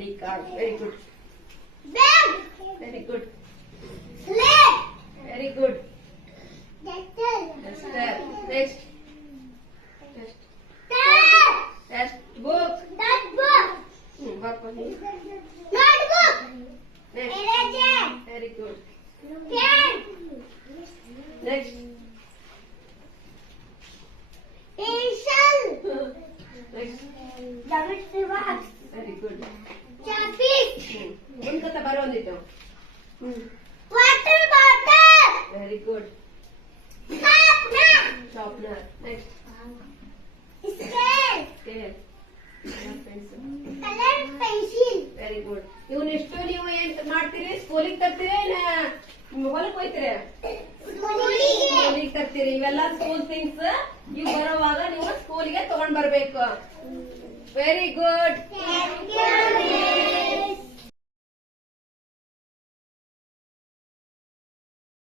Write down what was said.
ID card. Very good. Bag. Very good. Slate. Very good. Duster. Duster. Next. Tab. Textbook. Notebook. Work on it. Notebook. Next. Eraser. Very good. Pen. Next. Pencil. Next. Geometry box. Very good. Chopstick. ಮುಂದ್ಕತ ಬರೋ ಒಂದಿತ್ತು. Water bottle. Very good. Sharpener. Sharpener. Next. Scale. Scale. Pencil. Color pencil. Very good. ಇವನ್ನೆಷ್ಟು ನೀವು ಏನ್ ಮಾಡ್ತೀರಿ? ಸ್ಕೂಲಿಗೆ ತರ್ತೀರಿ ಹೊಲಕ್ಕೆ ಹೋಯ್ತೀರಿ? ಸ್ಕೂಲಿಗೆ ತರ್ತೀರಿ. ಇವೆಲ್ಲ ಸ್ಕೂಲ್ ಥಿಂಗ್ಸ್ ನೀವು ಬರೋವಾಗ ನೀವು ಸ್ಕೂಲಿಗೆ ತಗೊಂಡ್ ಬರ್ಬೇಕು. Very good. Thank you.